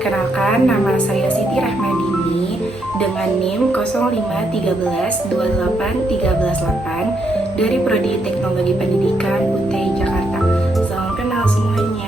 Perkenalkan, nama saya Siti Rahmadini dengan NIM 05132818138 dari Prodi Teknologi Pendidikan UT Jakarta. Salam kenal semuanya.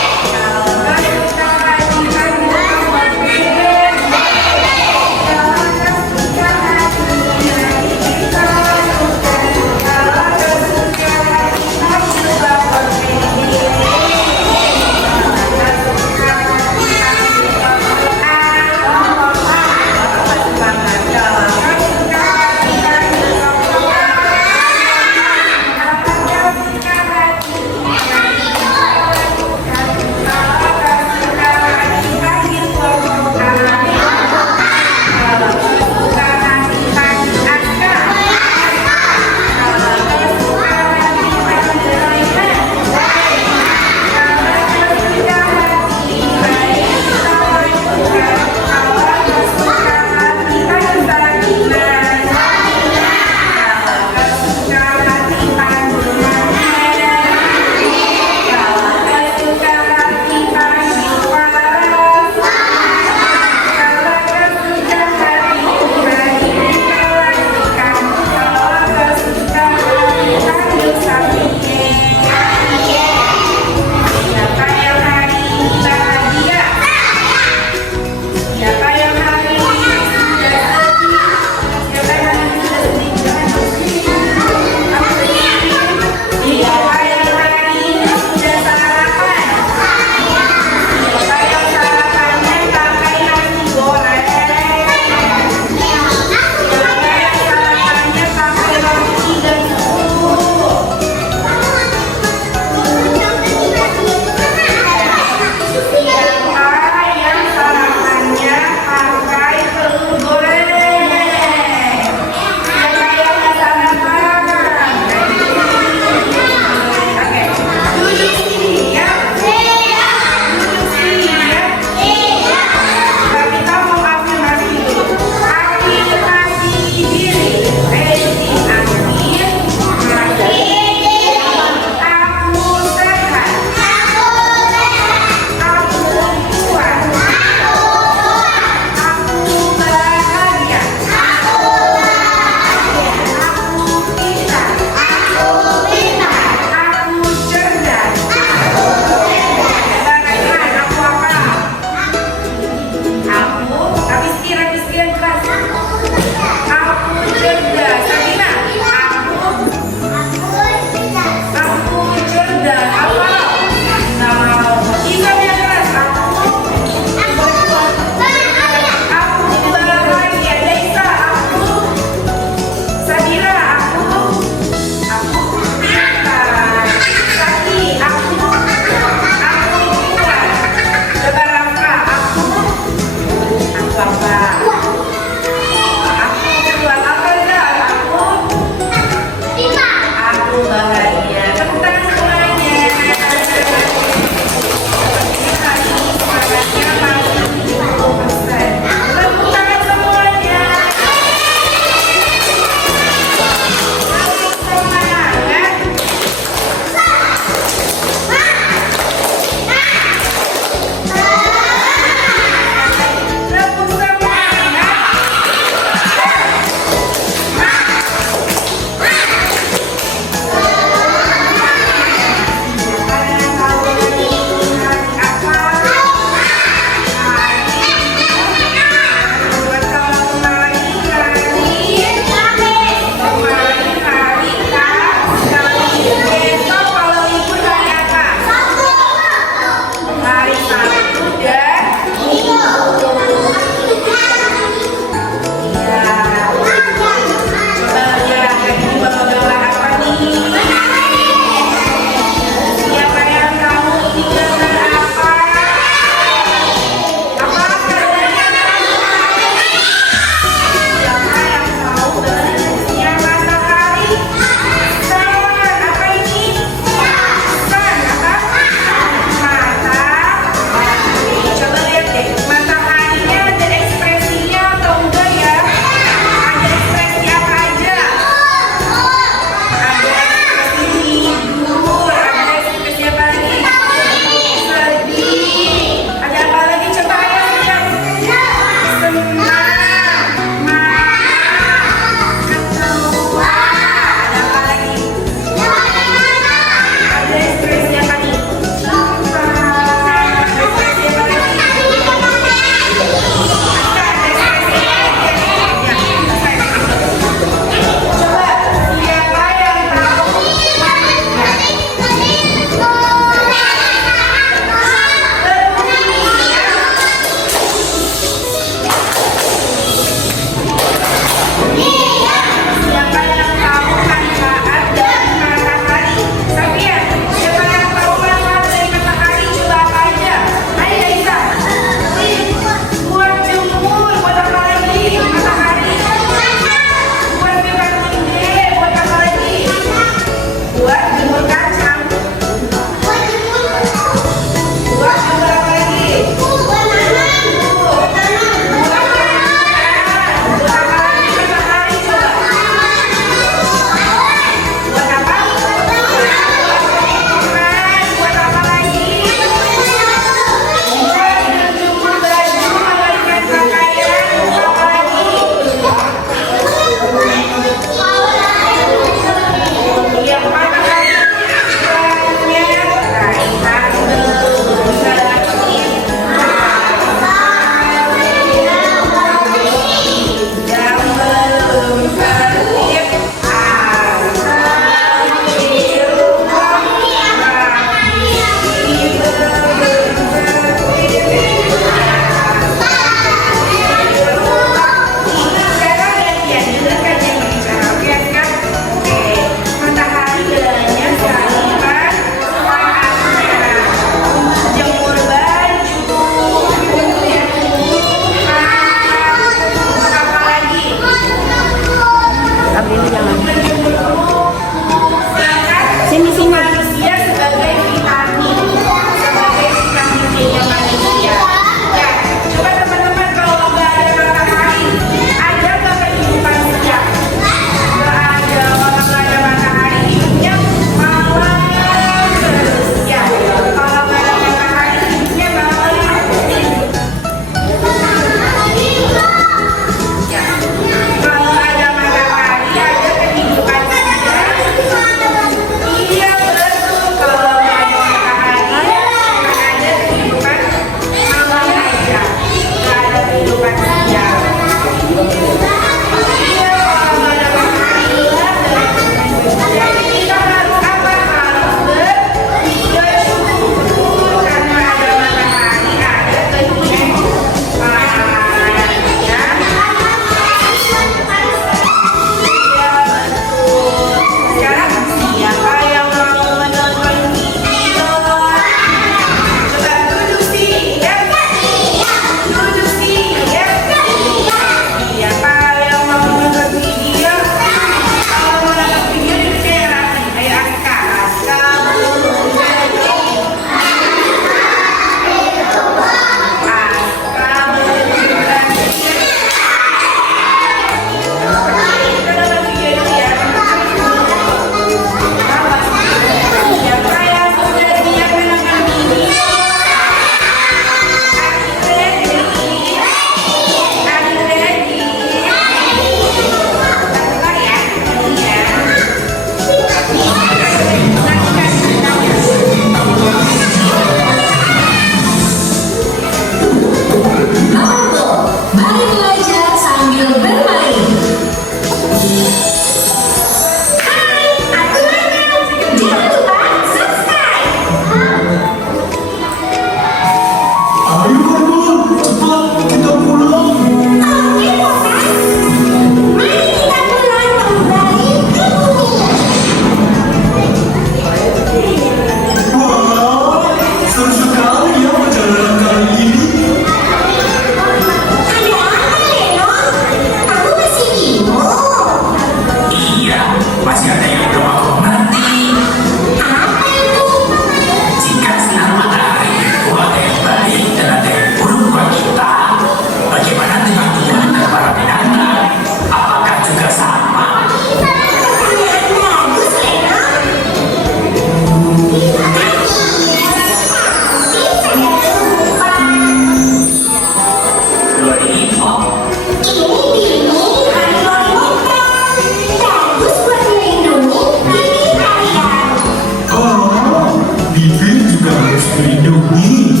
harus dilindungi.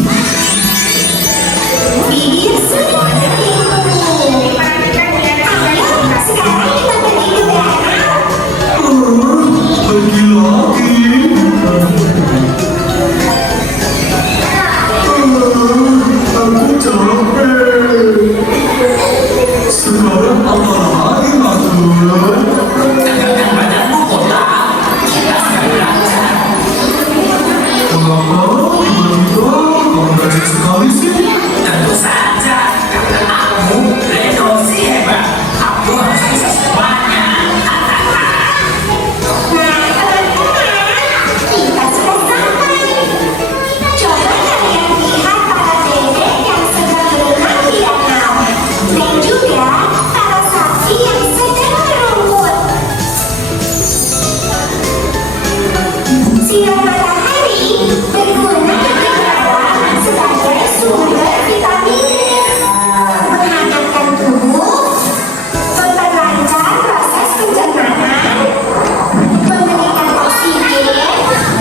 Bibir sudah kering. Ayo, sekarang kita pergi ke danau. Pergi lagi. Aku capek. Sekarang apa lagi, Mas Nur? Tegakkan badanmu, kota. Kita sedang belajar. Kenapa tiba-tiba kamu rajin sekali sih? Tentu saja, karena aku Reno si hebat. Aku harus bisa semuanya. Nah, teman-teman, kita sudah sampai. Coba kalian lihat para bebek yang sedang berenang di danau. Dan juga para sapi yang sedang berumput. Sinar matahari berguna bagi hewan sebagai sumber vitamin, menghangatkan tubuh, memperlancar proses pencernaan, memberikan oksigen,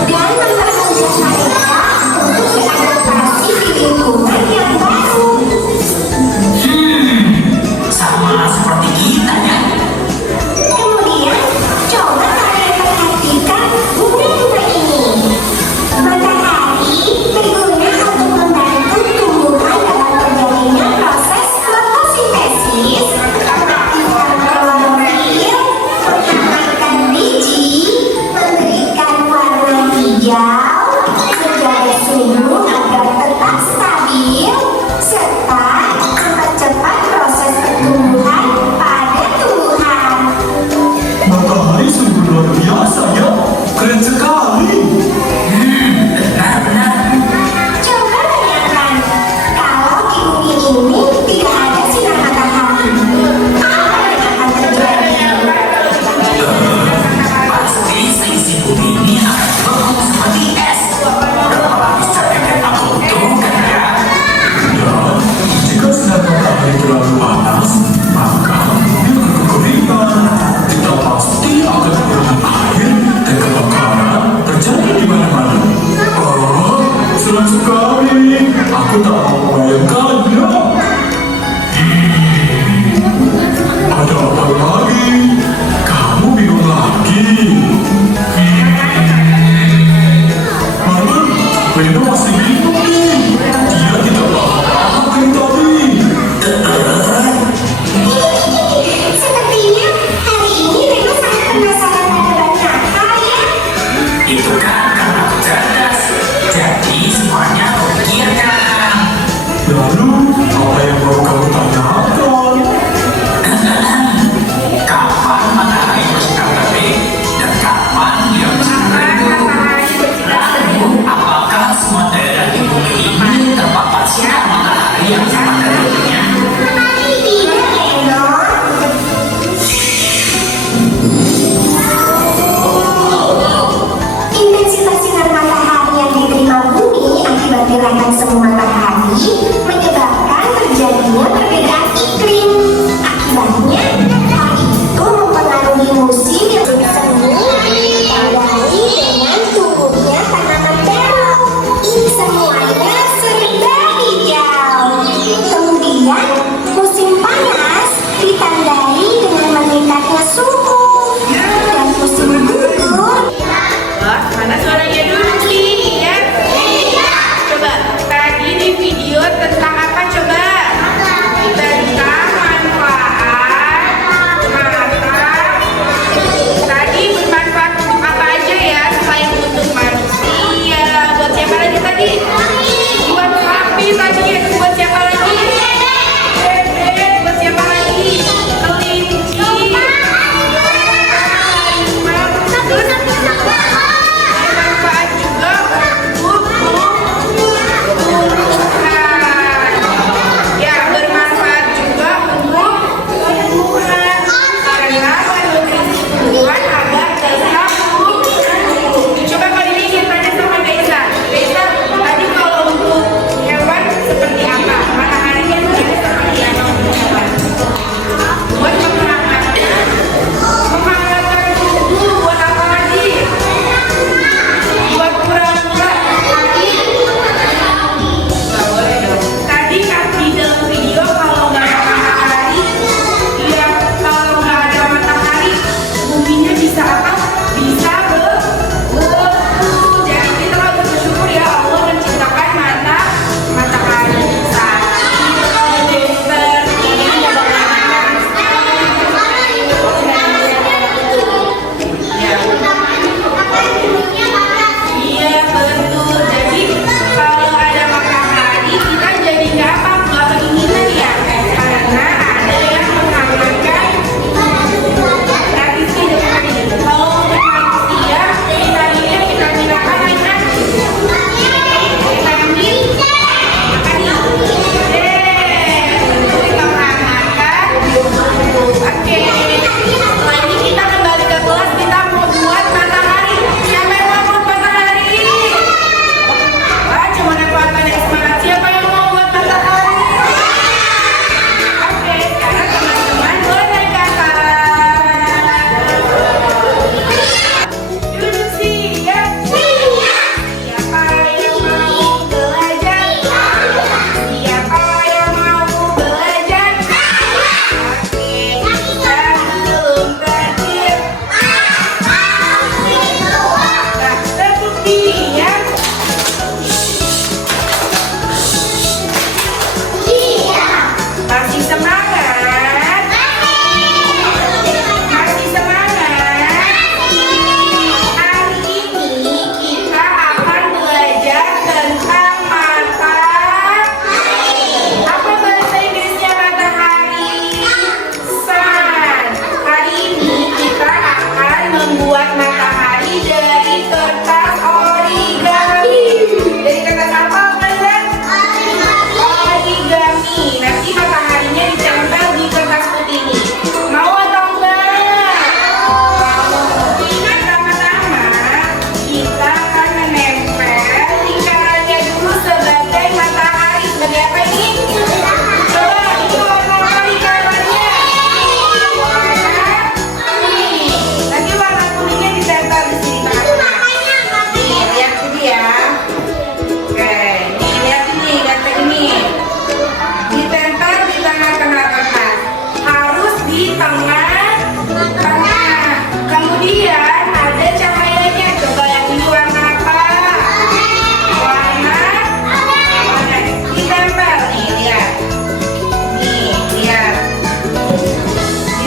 dan mempermudah mereka untuk beradaptasi di lingkungan yang baru. Sama seperti kita ya. Kemudian, coba kalian perhatikan bunga-bunga ini. Matahari berguna untuk membantu tumbuhan dalam terjadinya proses fotosintesis, mengaktifkan klorofil, menghangatkan biji, memberikan warna hijau, menjaga suhu agar tetap stabil, serta mempercepat proses pertumbuhan pada tumbuhan. Matahari sungguh luar biasa ya. Keren sekali. Benar-benar. Coba bayangkan, kalau di bumi ini tidak ada sinar matahari, apa yang akan terjadi? Pasti seisi bumi ini akan beku seperti es. Berapa lapis cat yang aku butuhkan ya? Dan jika sinar matahari terlalu panas, maka bumi akan kekeringan. Kita pasti akan kekurangan air dan kebakaran terjadi di mana-mana. Oh, senang sekali. Aku tak mau membayangkannya. Ada apa lagi? Kamu bingung lagi? Mana? Reno masih bingung nih. Dia tidak paham apa yang tadi. Sepertinya hari ini Reno sangat penasaran pada banyak hal ya. Itu kan karena aku cerdas. Jadi semuanya aku pikirkan. Lalu, apa yang mau kamu tanyakan? Kapan matahari bersinar terbit dan kapan dia bersinar? Lalu, apakah semua daerah di bumi ini terpapar sinar matahari yang sama terbitnya? Tidak, Reno. Intensitas sinar matahari yang diterima bumi akibat gerakan semu matahari menyebabkan terjadinya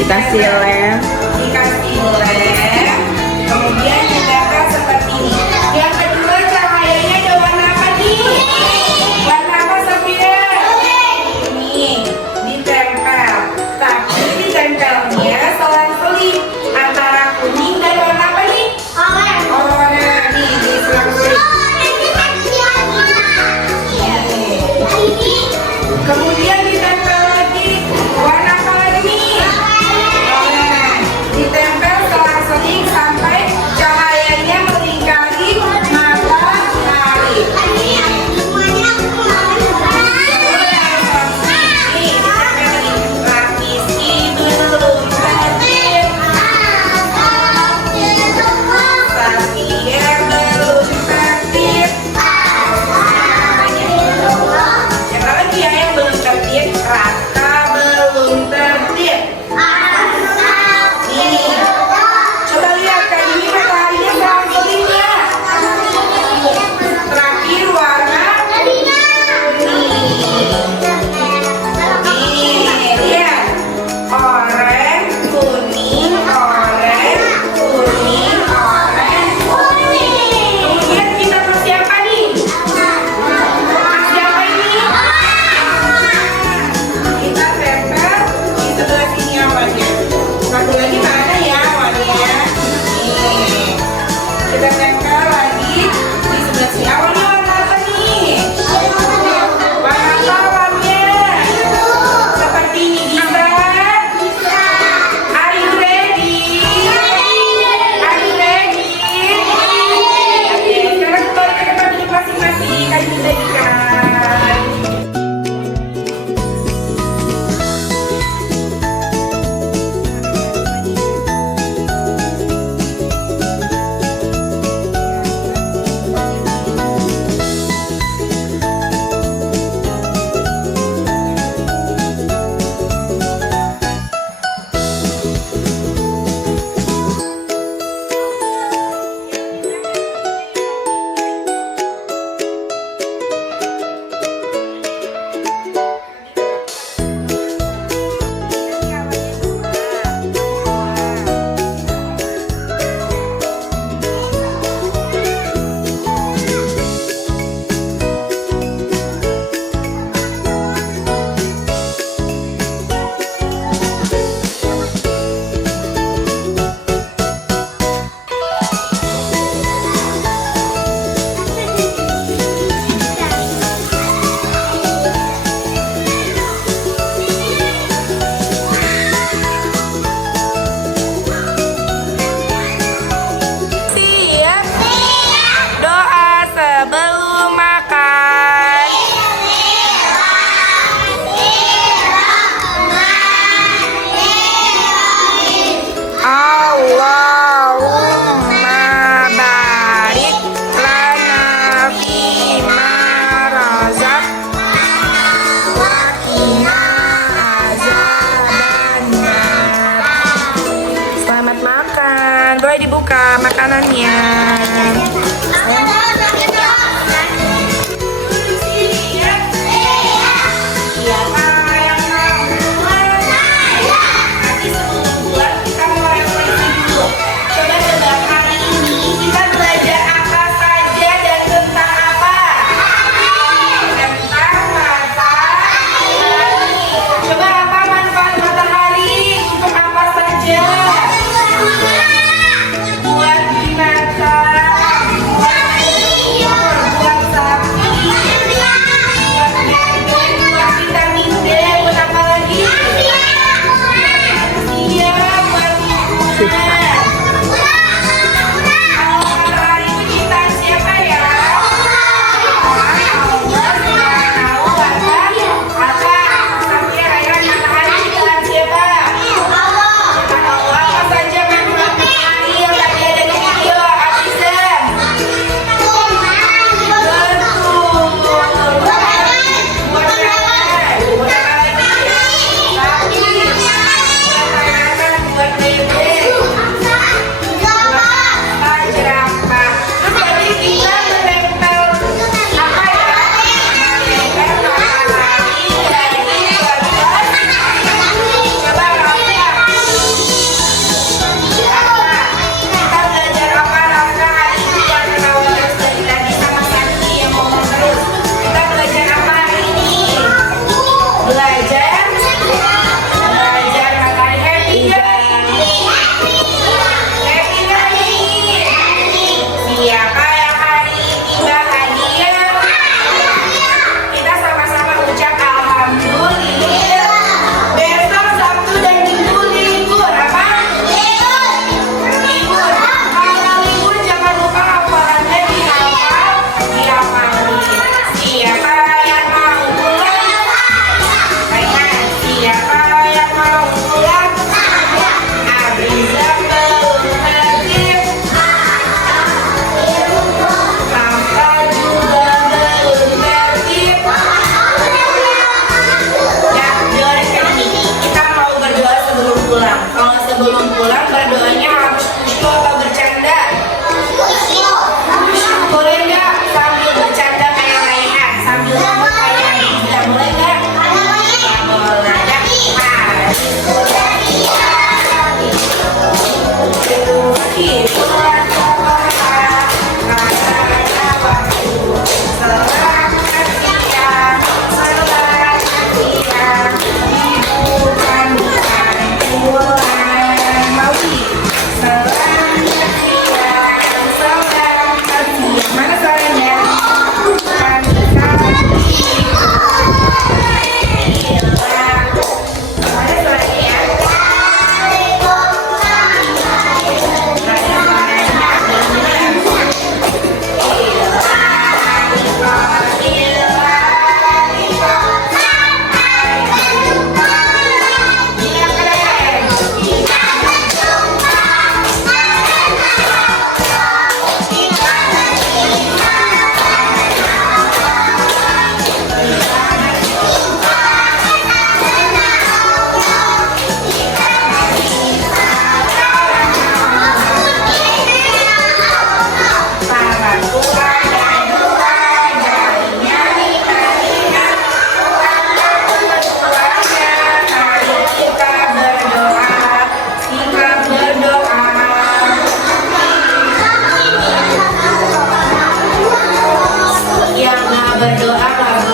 Dikasih lem. Dikasih lem, kemudian ditempel seperti ini. Yang kedua cahayanya ada warna apa nih? Warna apa Sofia? Ini ditempel, tapi ditempelnya selang-seling antara kuning dan warna apa nih? Oranye. Nih diselang-seling. Kemudian ditempel lagi warna apa lagi nih? Oranye. Ditempel selang-seling sampai cahayanya melingkari matahari. Kita tempel lagi di sebelah sini. Awalnya warna apa nih? Warna apa awalnya? Seperti ini bisa? Are you ready? Are you ready? Oke, sekarang kembali ke tempat duduk masing-masing. Kali bisa ikan. Dibuka makanannya. Buat binatang.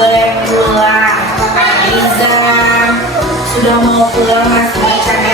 boleh pulang. Kakak Riza sudah mau pulang, masih banyak